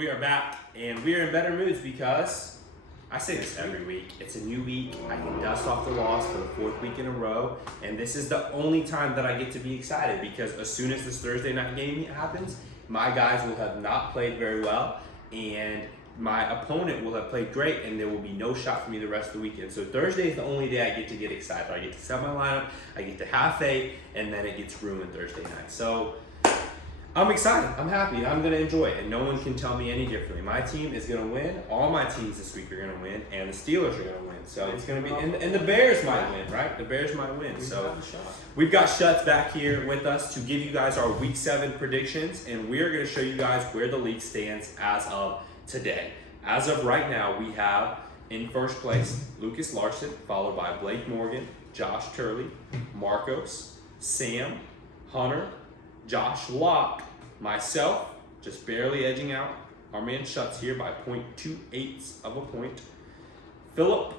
We are back, and we are in better moods because I say this every week. It's a new week. I can dust off the loss for the fourth week in a row, and this is the only time that I get to be excited because as soon as this Thursday night game happens, my guys will have not played very well, and my opponent will have played great, and there will be no shot for me the rest of the weekend. So Thursday is the only day I get to get excited. I get to set my lineup, I get to have faith, and then it gets ruined Thursday night. So I'm excited. I'm happy. I'm going to enjoy it, and no one can tell me any differently. My team is going to win. All my teams this week are going to win, and the Steelers are going to win. So it's going to be, and the Bears might win, right? The Bears might win. So we've got Shuts back here with us to give you guys our Week 7 predictions, and we are going to show you guys where the league stands as of today. As of right now, we have in first place Lucas Larson, followed by Blake Morgan, Josh Turley, Marcos, Sam, Hunter, Josh Locke, myself, just barely edging out our man Shuts here by 0.28 of a point. Philip,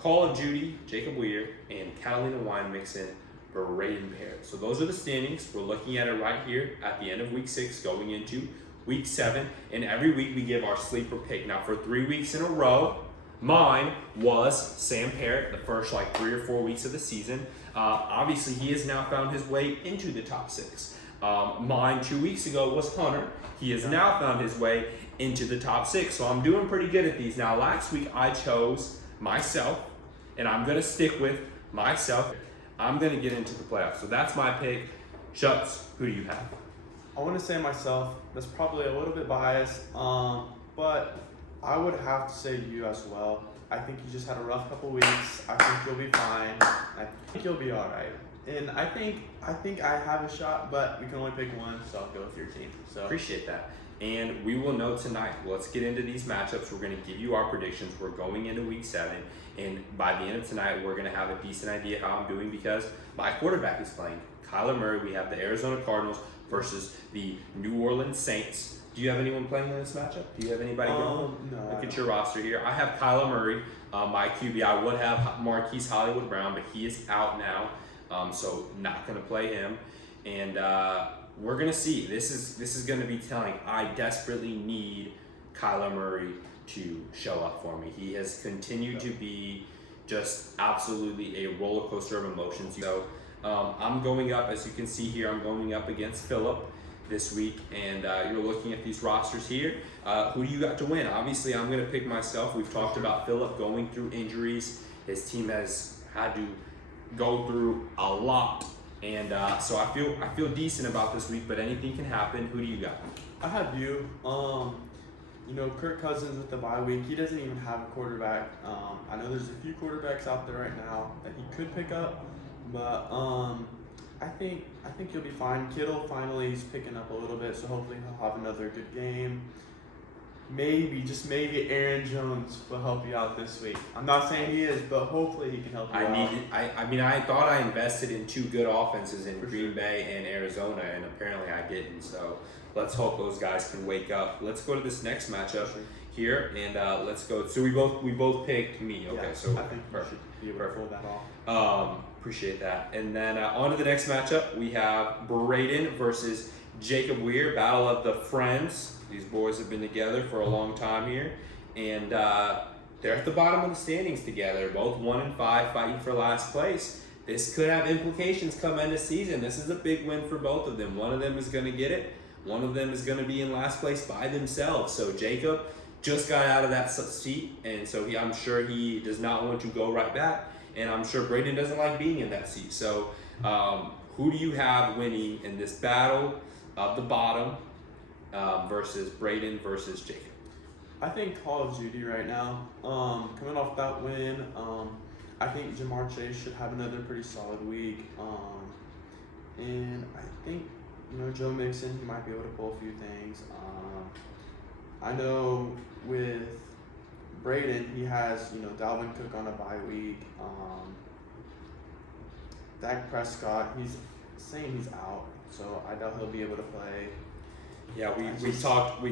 Call of Duty, Jacob Weir, and Catalina Wine Mixin, Braden Parrott. So those are the standings. We're looking at it right here at the end of week 6 going into week 7. And every week we give our sleeper pick. Now for 3 weeks in a row, mine was Sam Parrott the first 3 or 4 weeks of the season. Obviously he has now found his way into the top 6. Mine 2 weeks ago was Hunter. He has now found his way into the top 6. So I'm doing pretty good at these. Now last week I chose myself, and I'm going to stick with myself. I'm going to get into the playoffs. So that's my pick. Shuts, who do you have? I want to say myself. That's probably a little bit biased, but I would have to say you as well. I think you just had a rough couple weeks. I think you'll be fine. I think you'll be all right. And I think I have a shot, but we can only pick one, so I'll go with your team. So appreciate that. And we will know tonight. Let's get into these matchups. We're going to give you our predictions. We're going into week 7, and by the end of tonight, we're going to have a decent idea how I'm doing because my quarterback is playing. Kyler Murray. We have the Arizona Cardinals versus the New Orleans Saints. Do you have anyone playing in this matchup? Do you have anybody going? No. Look at your roster here. I have Kyler Murray, my QB. I would have Marquise Hollywood Brown, but he is out now. So not going to play him, and we're going to see. This is going to be telling. I desperately need Kyler Murray to show up for me. He has continued to be just absolutely a roller coaster of emotions. So I'm going up, as you can see here. I'm going up against Philip this week, and you're looking at these rosters here. Who do you got to win? Obviously, I'm going to pick myself. We've talked about Philip going through injuries. His team has had to go through a lot, and so I feel decent about this week, but anything can happen. Who do you got? I have you. Kirk Cousins with the bye week, he doesn't even have a quarterback. I know there's a few quarterbacks out there right now that he could pick up, but I think you'll be fine. Kittle finally is picking up a little bit, so hopefully he'll have another good game. Maybe, just maybe, Aaron Jones will help you out this week. I'm not saying he is, but hopefully he can help you out. I thought I invested in 2 good offenses in Green Bay and Arizona, and apparently I didn't. So let's hope those guys can wake up. Let's go to this next matchup here, and let's go. So we both picked me. Okay, yeah, so I think you should be able to pull that off. Appreciate that. And then on to the next matchup, we have Braden versus Jacob Weir, battle of the friends. These boys have been together for a long time here, and they're at the bottom of the standings together, both 1-5, fighting for last place. This could have implications come end of season. This is a big win for both of them. One of them is going to get it. One of them is going to be in last place by themselves. So Jacob just got out of that seat, and so I'm sure he does not want to go right back, and I'm sure Braden doesn't like being in that seat. So who do you have winning in this battle of the bottom? Versus Braden versus Jacob? I think Call of Duty right now, coming off that win, I think Jamar Chase should have another pretty solid week. And I think, Joe Mixon, he might be able to pull a few things. I know with Braden, he has, Dalvin Cook on a bye week. Dak Prescott, he's saying he's out, so I doubt he'll be able to play. Yeah, we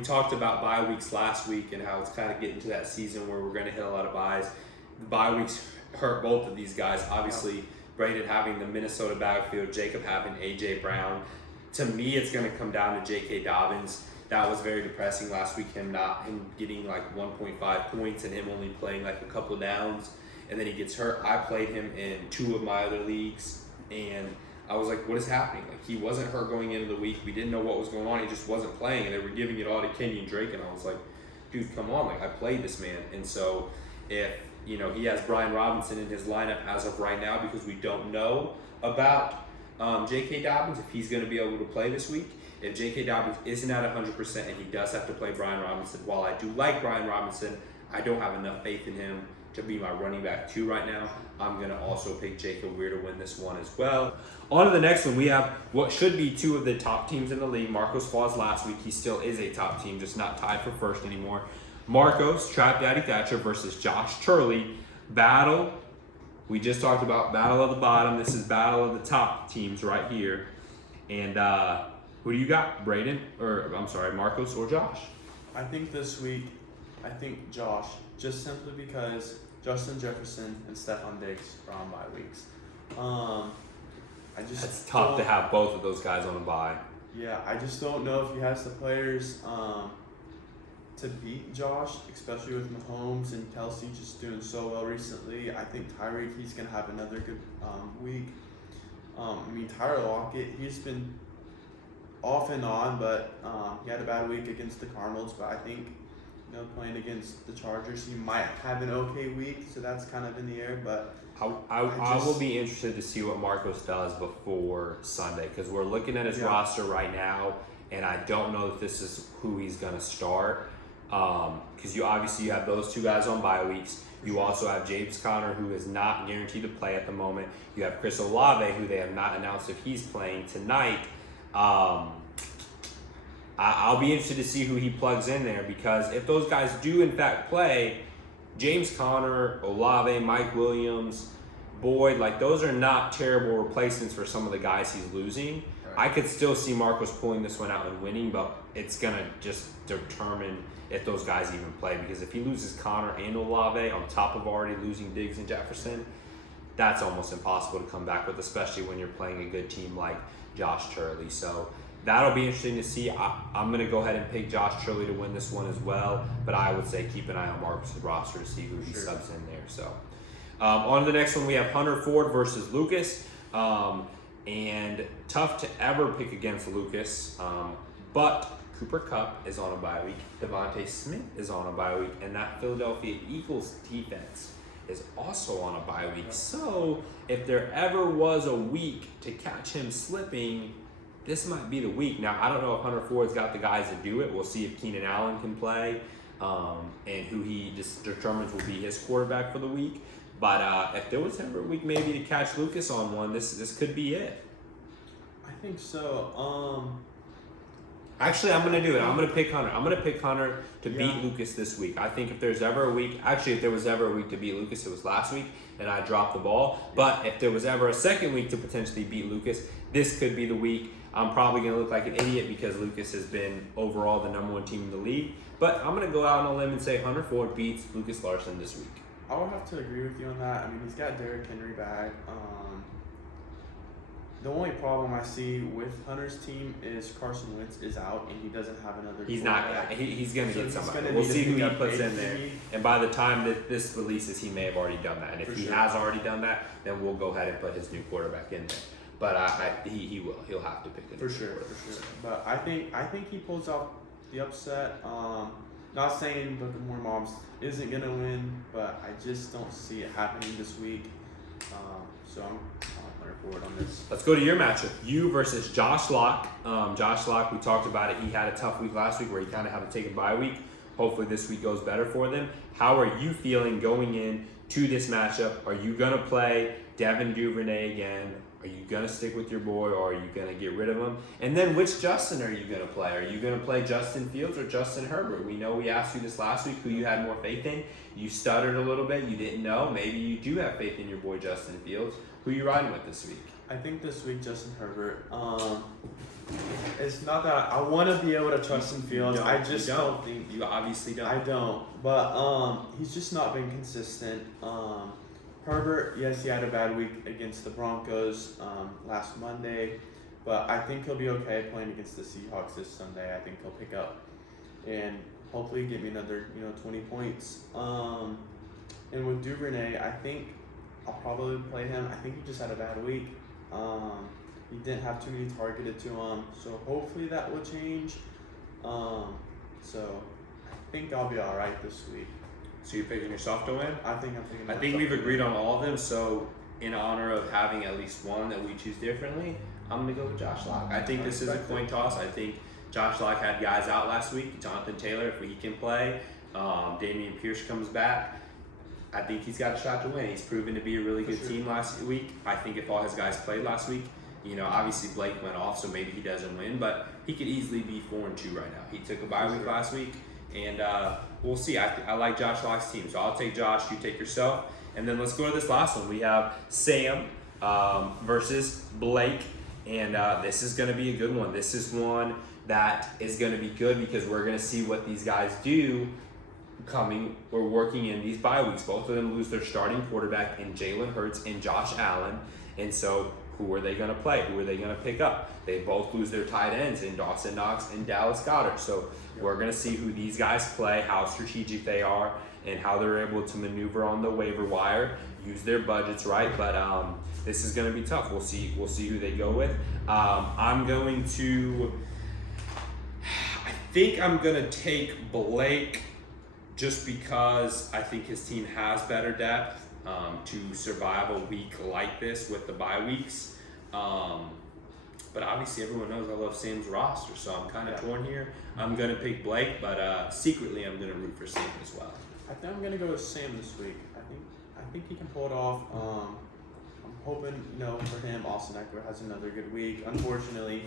talked about bye weeks last week and how it's kind of getting to that season where we're going to hit a lot of byes. The bye weeks hurt both of these guys. Obviously, Braden having the Minnesota backfield, Jacob having A.J. Brown. To me, it's going to come down to J.K. Dobbins. that was very depressing last week. Him getting like 1.5 points and him only playing like a couple downs, and then he gets hurt. I played him in 2 of my other leagues, and I was like, what is happening? Like, he wasn't hurt going into the week. We didn't know what was going on. He just wasn't playing, and they were giving it all to Kenyon Drake, and I was like, dude, come on. Like, I played this man. And so if, he has Brian Robinson in his lineup as of right now, because we don't know about J.K. Dobbins, if he's going to be able to play this week. If J.K. Dobbins isn't at 100% and he does have to play Brian Robinson, while I do like Brian Robinson, I don't have enough faith in him to be my running back 2 right now. I'm going to also pick Jacob Weir to win this one as well. On to the next one. We have what should be 2 of the top teams in the league. Marcos Falls last week. He still is a top team, just not tied for first anymore. Marcos, Trap Daddy Thatcher versus Josh Turley. Battle. We just talked about battle of the bottom. This is battle of the top teams right here. And who do you got, Braden? Marcos or Josh? I think this week, Josh, just simply because Justin Jefferson and Stephon Diggs are on bye weeks. It's tough to have both of those guys on a bye. Yeah, I just don't know if he has the players to beat Josh, especially with Mahomes and Kelsey just doing so well recently. I think Tyreek, he's going to have another good week. Tyler Lockett, he's been off and on, but he had a bad week against the Cardinals, but I think playing against the Chargers, he might have an okay week, so that's kind of in the air. But I will be interested to see what Marcos does before Sunday, because we're looking at his roster right now, and I don't know if this is who he's going to start. Because you have those 2 guys on bye weeks. You also have James Conner, who is not guaranteed to play at the moment. You have Chris Olave, who they have not announced if he's playing tonight. I'll be interested to see who he plugs in there, because if those guys do in fact play, James Conner, Olave, Mike Williams, Boyd, like, those are not terrible replacements for some of the guys he's losing. Right. I could still see Marcos pulling this one out and winning, but it's going to just determine if those guys even play, because if he loses Conner and Olave on top of already losing Diggs and Jefferson, that's almost impossible to come back with, especially when you're playing a good team like Josh Turley. So that'll be interesting to see. I'm going to go ahead and pick Josh Turley to win this one as well, but I would say keep an eye on Marcus' roster to see who he subs in there. So on to the next one, we have Hunter Ford versus Lucas. And tough to ever pick against Lucas, but Cooper Kupp is on a bye week. Devontae Smith is on a bye week, and that Philadelphia Eagles defense is also on a bye week. So if there ever was a week to catch him slipping, this might be the week. Now, I don't know if Hunter Ford's got the guys to do it. We'll see if Keenan Allen can play, and who he just determines will be his quarterback for the week. But if there was ever a week maybe to catch Lucas on one, this could be it. I think so. Actually, I'm going to do it. I'm going to pick Hunter. I'm going to pick Hunter to beat Lucas this week. I think if there's ever a week, actually, if there was ever a week to beat Lucas, it was last week, and I dropped the ball. But if there was ever a second week to potentially beat Lucas, this could be the week. I'm probably going to look like an idiot because Lucas has been overall the number 1 team in the league. But I'm going to go out on a limb and say Hunter Ford beats Lucas Larson this week. I would have to agree with you on that. I mean, he's got Derrick Henry back. The only problem I see with Hunter's team is Carson Wentz is out and he doesn't have another. He's not. He's going to get somebody. We'll see who he puts in there. And by the time that this releases, he may have already done that. And if he has already done that, then we'll go ahead and put his new quarterback in there. But he will. He'll have to pick it for sure. But I think he pulls off the upset. Not saying Baltimore Moms isn't gonna win, but I just don't see it happening this week. So I'm Hunter Ford on this. Let's go to your matchup. You versus Josh Locke. Josh Locke, we talked about it. He had a tough week last week where he kind of had to take a bye week. Hopefully this week goes better for them. How are you feeling going in to this matchup? Are you gonna play Devin Duvernay again? Are you going to stick with your boy, or are you going to get rid of him? And then which Justin are you going to play? Are you going to play Justin Fields or Justin Herbert? We know we asked you this last week who you had more faith in. You stuttered a little bit. You didn't know. Maybe you do have faith in your boy Justin Fields. Who are you riding with this week? I think this week Justin Herbert. It's not that I want to be able to trust in Fields. I just don't think you obviously don't. I don't. But he's just not been consistent. Herbert, yes, he had a bad week against the Broncos last Monday, but I think he'll be okay playing against the Seahawks this Sunday. I think he'll pick up and hopefully get me another 20 points. And with Duvernay, I think I'll probably play him. I think he just had a bad week. He didn't have too many targeted to him, so hopefully that will change. So I think I'll be all right this week. So you're picking yourself to win? I think I'm picking. I think we've agreed on all of them. So in honor of having at least one that we choose differently, I'm gonna go with Josh Locke. I think this is a coin toss. I think Josh Locke had guys out last week. Jonathan Taylor, if he can play, Damian Pierce comes back. I think he's got a shot to win. He's proven to be a really good team last week. I think if all his guys played last week, obviously Blake went off, so maybe he doesn't win, but he could easily be 4-2 right now. He took a bye week last week, and we'll see. I like Josh Locke's team, so I'll take Josh, you take yourself, and then let's go to this last one. We have Sam versus Blake, and this is going to be a good one. This is one that is going to be good because we're going to see what these guys do working in these bye weeks. Both of them lose their starting quarterback in Jalen Hurts and Josh Allen, and so who are they going to play? Who are they going to pick up? They both lose their tight ends in Dawson Knox and Dallas Goedert. So we're going to see who these guys play, how strategic they are, and how they're able to maneuver on the waiver wire, use their budgets right. But this is going to be tough. We'll see who they go with. I think I'm going to take Blake just because I think his team has better depth to survive a week like this with the bye weeks. But obviously everyone knows I love Sam's roster, so I'm kind of torn here. I'm going to pick Blake, but secretly I'm going to root for Sam as well. I think I'm going to go with Sam this week. I think he can pull it off. I'm hoping, for him, Austin Eckler has another good week. Unfortunately,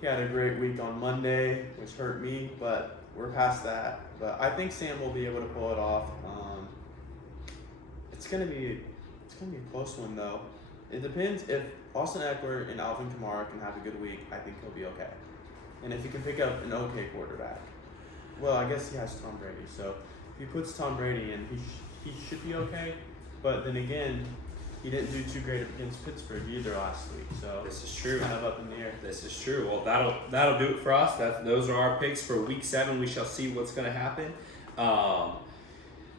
he had a great week on Monday, which hurt me, but we're past that. But I think Sam will be able to pull it off. It's gonna be a close one though. It depends if Austin Eckler and Alvin Kamara can have a good week. I think he'll be okay. And if he can pick up an okay quarterback, well, I guess he has Tom Brady. So if he puts Tom Brady in, he should be okay. But then again, he didn't do too great against Pittsburgh either last week. So this is true. It's kind of up in the air. This is true. Well, that'll do it for us. Those are our picks for week 7. We shall see what's going to happen.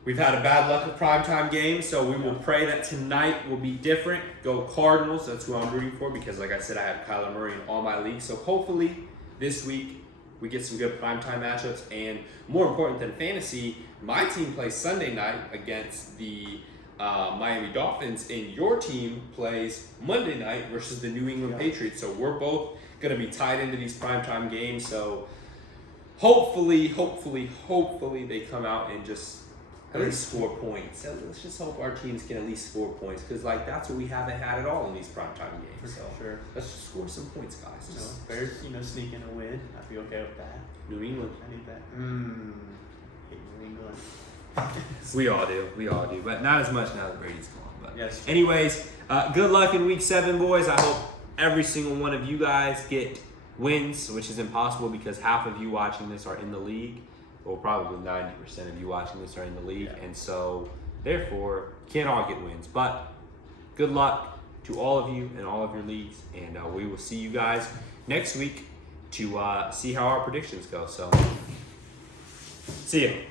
We've had a bad luck of primetime games, so we will pray that tonight will be different. Go Cardinals. That's who I'm rooting for because, like I said, I have Kyler Murray in all my leagues. So hopefully this week we get some good primetime matchups. And more important than fantasy, my team plays Sunday night against the Miami Dolphins, and your team plays Monday night versus the New England Patriots. So we're both going to be tied into these primetime games. So hopefully they come out and just at least score points. So let's just hope our teams can at least score points because that's what we haven't had at all in these primetime games. So sure. Let's just score some points, guys. Bears, sneak in a win. I'd be okay with that. New England. I need that. Hate New England. We all do, but not as much now that Brady's gone. But yes. Anyways, good luck in week 7, boys. I hope every single one of you guys get wins, which is impossible because half of you watching this are in the league. Well, probably 90% of you watching this are in the league, and so therefore can't all get wins. But good luck to all of you and all of your leagues, and we will see you guys next week to see how our predictions go. So see you.